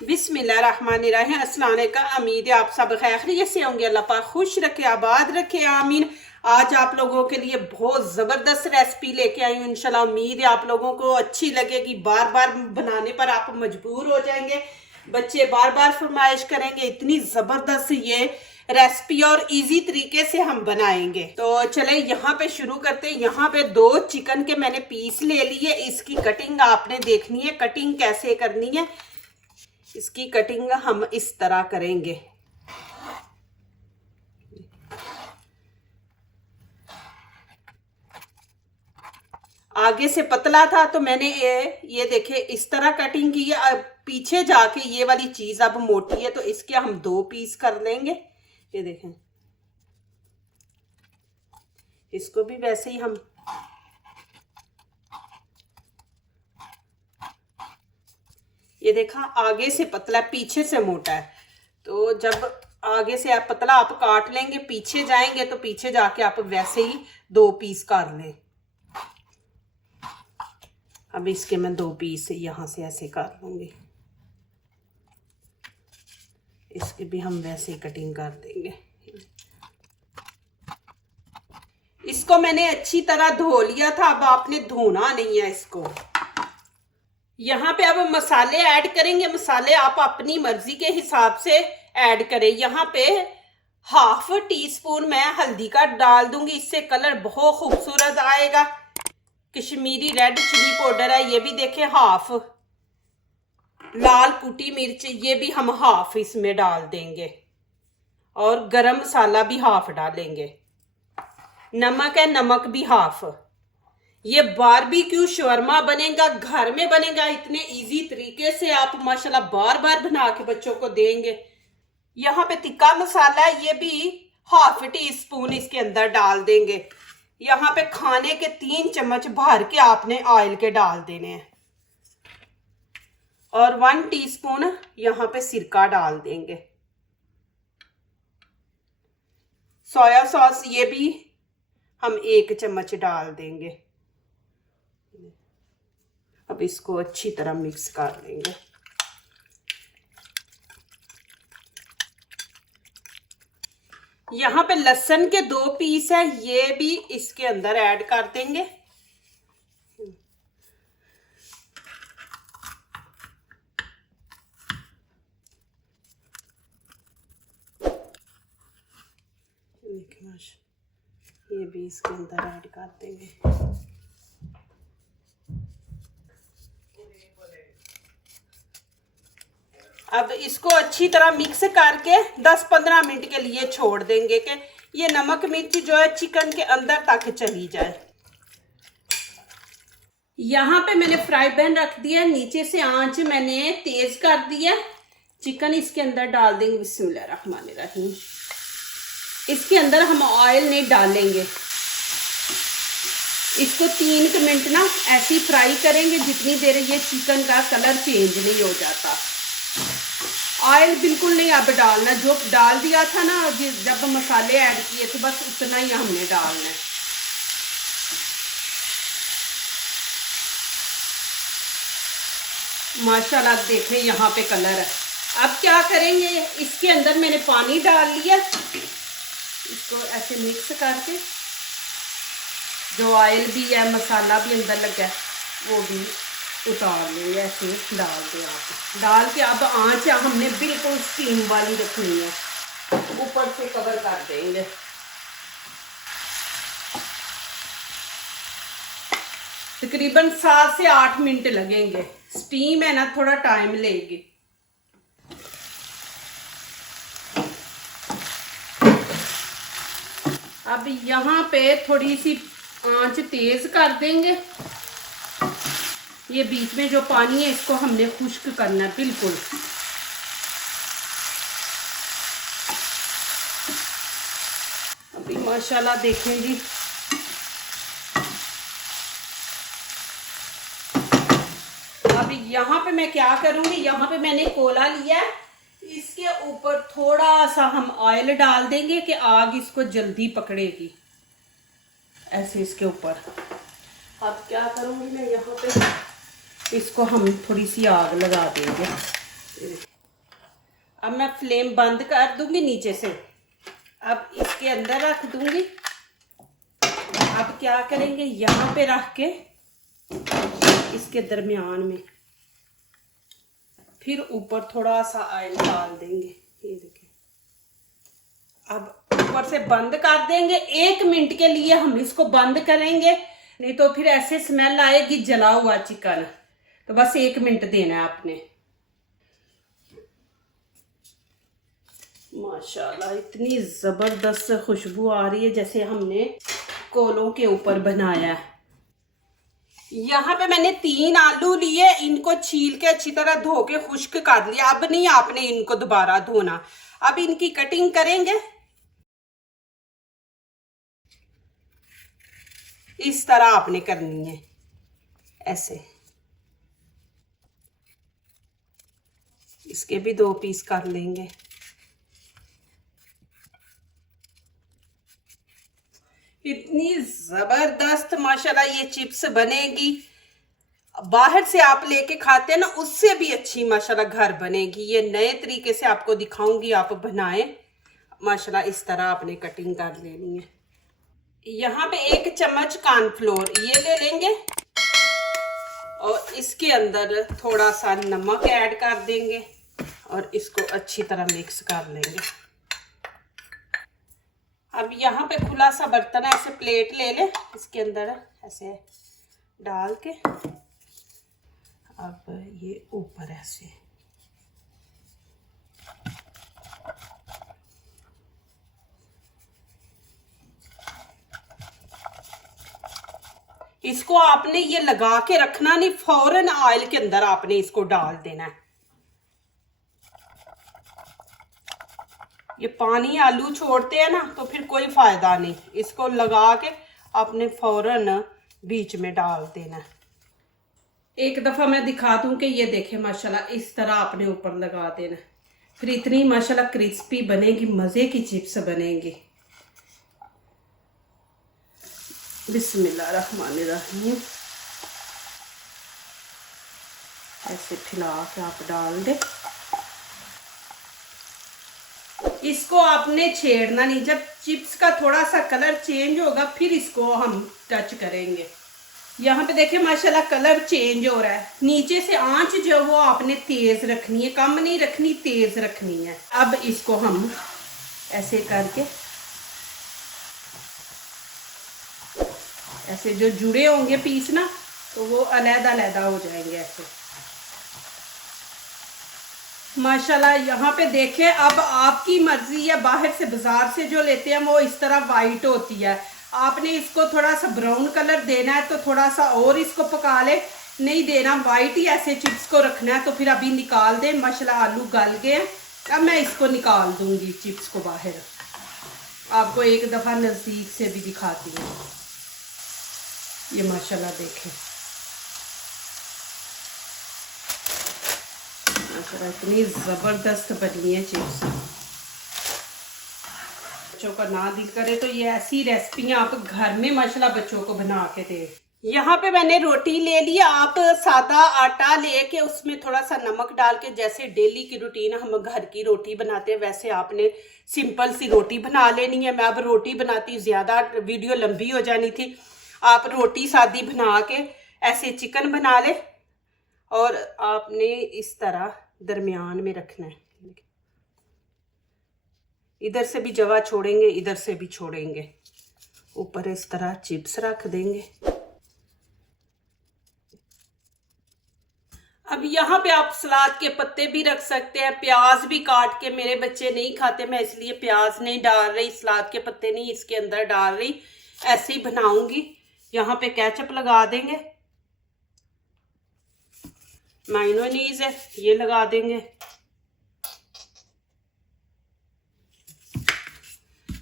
बिस्मिल्लाहिर्रहमानिर्रहीम। अस्सलाम वालेकुम। उम्मीद है आप सब खैरियत से होंगे। अल्लाह पाक खुश रखे, आबाद रखे, आमीन। आज आप लोगों के लिए बहुत ज़बरदस्त रेसिपी लेके आई हूँ। इंशाल्लाह उम्मीद है आप लोगों को अच्छी लगेगी। बार बार बनाने पर आप मजबूर हो जाएंगे, बच्चे बार बार फरमाइश करेंगे। इतनी ज़बरदस्त ये रेसिपी और इजी तरीके से हम बनाएंगे। तो चले यहाँ पे शुरू करते हैं। यहाँ पे 2 चिकन के मैंने पीस ले लिए। इसकी कटिंग आपने देखनी है, कटिंग कैसे करनी है। इसकी कटिंग हम इस तरह करेंगे। आगे से पतला था तो मैंने ये देखे इस तरह कटिंग की है। अब पीछे जाके ये वाली चीज अब मोटी है तो इसके हम 2 पीस कर लेंगे। ये देखें, इसको भी वैसे ही हम ये देखा आगे से पतला पीछे से मोटा है। तो जब आगे से आप पतला आप काट लेंगे, पीछे जाएंगे तो पीछे जाके आप वैसे ही 2 पीस कर लें। अब इसके मैं 2 पीस यहाँ से ऐसे कर लूंगी। इसके भी हम वैसे ही कटिंग कर देंगे। इसको मैंने अच्छी तरह धो लिया था, अब आपने धोना नहीं है इसको। यहाँ पे अब मसाले ऐड करेंगे। मसाले आप अपनी मर्जी के हिसाब से ऐड करें। यहाँ पे हाफ टी स्पून मैं हल्दी का डाल दूंगी, इससे कलर बहुत खूबसूरत आएगा। कश्मीरी रेड चिली पाउडर है, ये भी देखें हाफ। लाल कुटी मिर्च ये भी हम हाफ इसमें डाल देंगे और गरम मसाला भी हाफ डालेंगे। नमक है, नमक भी हाफ। ये बारबेक्यू शवर्मा बनेगा, घर में बनेगा। इतने इजी तरीके से आप माशाल्लाह बार बार बना के बच्चों को देंगे। यहाँ पे तिक्का मसाला है, ये भी हाफ टी स्पून इसके अंदर डाल देंगे। यहाँ पे खाने के 3 चम्मच भर के आपने ऑयल के डाल देने हैं और 1 टीस्पून यहाँ पे सिरका डाल देंगे। सोया सॉस ये भी हम 1 चम्मच डाल देंगे। अब इसको अच्छी तरह मिक्स कर लेंगे। यहाँ पे लहसुन के 2 पीस है, ये भी इसके अंदर ऐड कर देंगे। ये भी इसके अंदर ऐड कर देंगे। अब इसको अच्छी तरह मिक्स करके 10-15 मिनट के लिए छोड़ देंगे कि ये नमक मिर्च जो है चिकन के अंदर तक चली जाए। यहाँ पे मैंने फ्राई पैन रख दिया, नीचे से आंच मैंने तेज कर दिया। चिकन इसके अंदर डाल देंगे। बिस्मिल्लाहिर्रहमानिर्रहीम। इसके अंदर हम ऑयल नहीं डालेंगे। इसको 3 मिनट ना ऐसे ही फ्राई करेंगे जितनी देर ये चिकन का कलर चेंज नहीं हो जाता। ऑयल बिल्कुल नहीं अब डालना, जो डाल दिया था ना जब मसाले ऐड किए थे बस उतना ही हमने डालना है। माशाल्लाह देखें यहाँ पे कलर है। अब क्या करेंगे, इसके अंदर मैंने पानी डाल लिया। इसको ऐसे मिक्स करके जो ऑयल भी है मसाला भी अंदर लगा है वो भी उतार लेंगे। ऐसे डाल दें आप। डाल के अब आंच हमने बिल्कुल स्टीम वाली रखनी है, ऊपर से कवर कर देंगे। तकरीबन 7 से 8 मिनट लगेंगे। स्टीम है ना थोड़ा टाइम लेगी। अब यहाँ पे थोड़ी सी आंच तेज कर देंगे। ये बीच में जो पानी है इसको हमने खुश्क करना है बिल्कुल। अभी माशाल्लाह देखें जी, अभी यहाँ पे मैं क्या करूँगी, यहाँ पे मैंने कोला लिया है, इसके ऊपर थोड़ा सा हम ऑयल डाल देंगे कि आग इसको जल्दी पकड़ेगी। ऐसे इसके ऊपर अब क्या करूँगी मैं, यहाँ पे इसको हम थोड़ी सी आग लगा देंगे। अब मैं फ्लेम बंद कर दूंगी नीचे से। अब इसके अंदर रख दूंगी। अब क्या करेंगे, यहाँ पे रख के इसके दरमियान में फिर ऊपर थोड़ा सा ऑयल डाल देंगे। ये देखिए, अब ऊपर से बंद कर देंगे। 1 मिनट के लिए हम इसको बंद करेंगे, नहीं तो फिर ऐसे स्मेल आएगी जला हुआ चिकन। तो बस 1 मिनट देना है आपने। माशाल्लाह इतनी जबरदस्त खुशबू आ रही है जैसे हमने कोलों के ऊपर बनाया है। यहाँ पे मैंने 3 आलू लिए, इनको छील के अच्छी तरह धो के खुश्क कर लिया। अब नहीं आपने इनको दोबारा धोना। अब इनकी कटिंग करेंगे इस तरह आपने करनी है, ऐसे। इसके भी 2 पीस कर लेंगे। इतनी जबरदस्त माशाल्लाह ये चिप्स बनेगी। बाहर से आप लेके खाते हैं ना, उससे भी अच्छी माशाल्लाह घर बनेगी। ये नए तरीके से आपको दिखाऊंगी, आप बनाएं। माशाल्लाह इस तरह आपने कटिंग कर लेनी है। यहाँ पे 1 चम्मच कॉर्नफ्लोर ये ले लेंगे और इसके अंदर थोड़ा सा नमक ऐड कर देंगे और इसको अच्छी तरह मिक्स कर लेंगे। अब यहाँ पे खुला सा बर्तन है, ऐसे प्लेट ले ले, इसके अंदर ऐसे डाल के अब ये ऊपर ऐसे इसको आपने ये लगा के रखना नहीं, फौरन ऑयल के अंदर आपने इसको डाल देना है। ये पानी आलू छोड़ते हैं ना, तो फिर कोई फायदा नहीं। इसको लगा के आपने फौरन बीच में डाल देना है। एक दफा मैं दिखा दूं कि ये देखें माशाल्लाह इस तरह आपने ऊपर लगा देना। फिर इतनी माशाल्लाह क्रिस्पी बनेगी, मजे की चिप्स बनेंगी। बिस्मिल्लाहिर्रहमानिर्रहीम। ऐसे फैला के आप डाल दे। इसको आपने छेड़ना नहीं। जब चिप्स का थोड़ा सा कलर चेंज होगा फिर इसको हम टच करेंगे। यहाँ पे देखिए माशाल्लाह कलर चेंज हो रहा है। नीचे से आंच जो वो आपने तेज रखनी है, कम नहीं रखनी, तेज रखनी है। अब इसको हम ऐसे करके ऐसे जो जुड़े होंगे पीस ना, तो वो अलग-अलग हो जाएंगे ऐसे। माशाल्लाह यहाँ पे देखें। अब आपकी मर्जी है, बाहर से बाजार से जो लेते हैं वो इस तरह वाइट होती है। आपने इसको थोड़ा सा ब्राउन कलर देना है तो थोड़ा सा और इसको पका ले, नहीं देना वाइट ही ऐसे चिप्स को रखना है। तो फिर अभी निकाल दें। माशाल्लाह आलू गल गए। अब मैं इसको निकाल दूंगी चिप्स को बाहर। आपको एक दफ़ा नज़दीक से भी दिखाती हूँ। ये माशाल्लाह देखें, माशाल्लाह इतनी ज़बरदस्त बनी है चिप्स। बच्चों का ना दिल करे तो ये ऐसी रेसिपियाँ आप घर में माशाल्लाह बच्चों को बना के दे। यहाँ पे मैंने रोटी ले लिया। आप सादा आटा लेके उसमें थोड़ा सा नमक डाल के, जैसे डेली की रूटीन हम घर की रोटी बनाते हैं वैसे आपने सिंपल सी रोटी बना लेनी है। मैं अब रोटी बनाती, ज़्यादा वीडियो लंबी हो जानी थी। आप रोटी सादी बना के ऐसे चिकन बना ले और आपने इस तरह दरमियान में रखना है। इधर से भी जगह छोड़ेंगे, इधर से भी छोड़ेंगे। ऊपर इस तरह चिप्स रख देंगे। अब यहाँ पे आप सलाद के पत्ते भी रख सकते हैं, प्याज भी काट के। मेरे बच्चे नहीं खाते, मैं इसलिए प्याज नहीं डाल रही, सलाद के पत्ते नहीं इसके अंदर डाल रही। ऐसे ही बनाऊंगी। यहाँ पे केचप लगा देंगे, मायोनीज है ये लगा देंगे।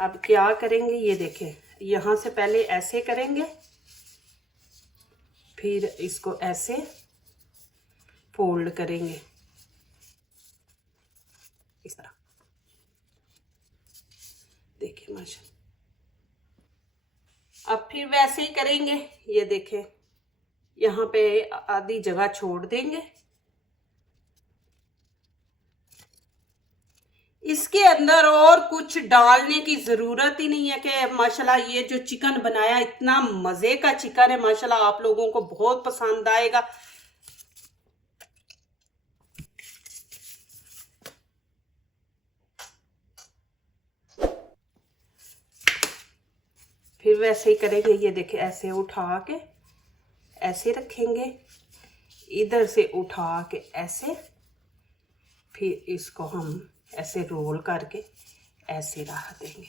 अब क्या करेंगे, ये देखें, यहाँ से पहले ऐसे करेंगे, फिर इसको ऐसे फोल्ड करेंगे इस तरह। देखिए माशाल्लाह। अब फिर वैसे ही करेंगे। ये देखें, यहाँ पे आधी जगह छोड़ देंगे इसके अंदर और कुछ डालने की ज़रूरत ही नहीं है कि माशाल्लाह ये जो चिकन बनाया इतना मज़े का चिकन है माशाल्लाह, आप लोगों को बहुत पसंद आएगा। फिर वैसे ही करेंगे, ये देखें ऐसे उठा के ऐसे रखेंगे, इधर से उठा के ऐसे, फिर इसको हम ऐसे रोल करके ऐसे रख देंगे।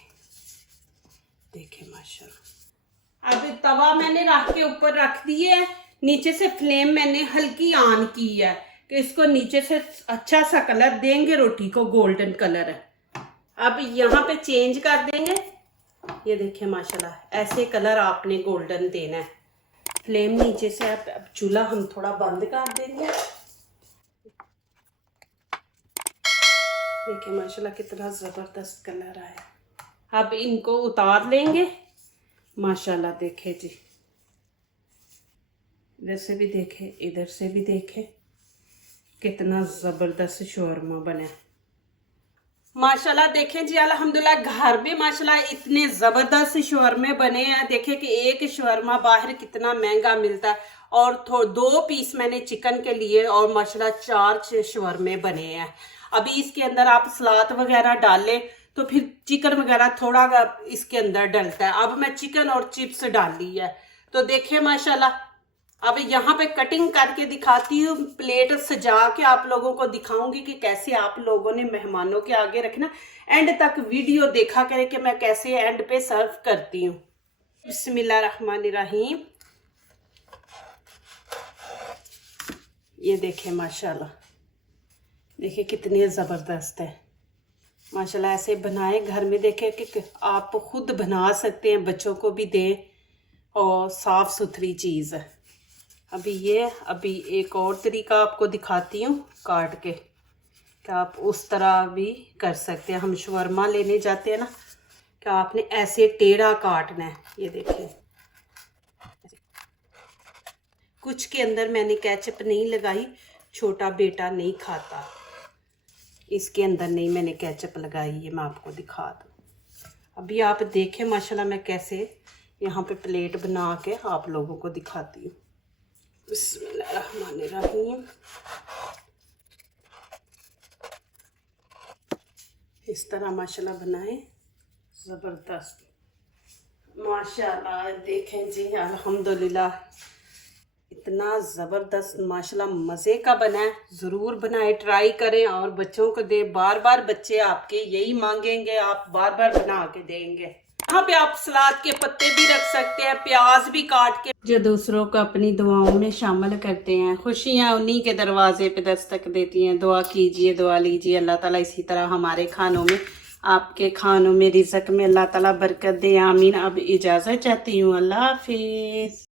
देखें माशाल्लाह। अब तवा मैंने रख के ऊपर रख दिए है, नीचे से फ्लेम मैंने हल्की ऑन की है कि इसको नीचे से अच्छा सा कलर देंगे, रोटी को गोल्डन कलर है। अब यहाँ पे चेंज कर देंगे, ये देखें माशाल्लाह ऐसे कलर आपने गोल्डन देना है। फ्लेम नीचे से अब चूल्हा हम थोड़ा बंद कर देंगे। देखिए माशाल्लाह कितना ज़बरदस्त कलर आया। अब इनको उतार लेंगे माशाल्लाह। देखे जी, इधर से भी देखे, इधर से भी देखे, कितना ज़बरदस्त शौरमा बना है माशाल्लाह। देखें जी अल्हम्दुलिल्लाह, घर में माशाल्लाह इतने ज़बरदस्त शौरमे बने हैं। देखें कि एक शौरमा बाहर कितना महंगा मिलता है, और 2 पीस मैंने चिकन के लिए और माशाल्लाह 4 शौरमे बने हैं। अभी इसके अंदर आप सलाद वगैरह डालें तो फिर चिकन वगैरह थोड़ा इसके अंदर डलता है। अब मैं चिकन और चिप्स डाली है, तो देखें माशाल्लाह। अब यहाँ पे कटिंग करके दिखाती हूँ, प्लेट सजा के आप लोगों को दिखाऊंगी कि कैसे आप लोगों ने मेहमानों के आगे रखना। एंड तक वीडियो देखा करें कि मैं कैसे एंड पे सर्व करती हूँ। बिस्मिल्लाहिर्रहमानिर्रहीम। ये देखें माशाल्लाह, देखिए कितनी ज़बरदस्त है माशाल्लाह। ऐसे बनाए घर में, देखें कि आप खुद बना सकते हैं, बच्चों को भी दें, और साफ़ सुथरी चीज़ है। अभी एक और तरीका आपको दिखाती हूँ काट के, कि आप उस तरह भी कर सकते हैं। हम शवरमा लेने जाते हैं ना, कि आपने ऐसे टेढ़ा काटना है। ये देखिए, कुछ के अंदर मैंने केचप नहीं लगाई, छोटा बेटा नहीं खाता, इसके अंदर नहीं मैंने केचप लगाई, ये मैं आपको दिखा दूँ। अभी आप देखें माशाल्लाह मैं कैसे यहाँ पे प्लेट बना के आप लोगों को दिखाती हूँ। बिस्मिल्लाहिर्रहमानिर्रहीम। इस तरह माशाल्लाह बनाए, ज़बरदस्त माशाल्लाह। देखें जी अल्हम्दुलिल्लाह, इतना ज़बरदस्त माशाल्लाह मज़े का बना है। ज़रूर बनाए, ट्राई करें और बच्चों को दे। बार बार बच्चे आपके यही मांगेंगे, आप बार बार बना के देंगे। यहाँ पे आप सलाद के पत्ते भी रख सकते हैं, प्याज भी काट के। जो दूसरों को अपनी दुआओं में शामिल करते हैं, खुशियाँ उन्हीं के दरवाजे पे दस्तक देती हैं। दुआ कीजिए, दुआ लीजिए, अल्लाह ताला इसी तरह हमारे खानों में, आपके खानों में, रिज़्क़ में अल्लाह ताला बरकत दे, आमीन। अब इजाज़त चाहती हूँ, अल्लाह हाफिज़।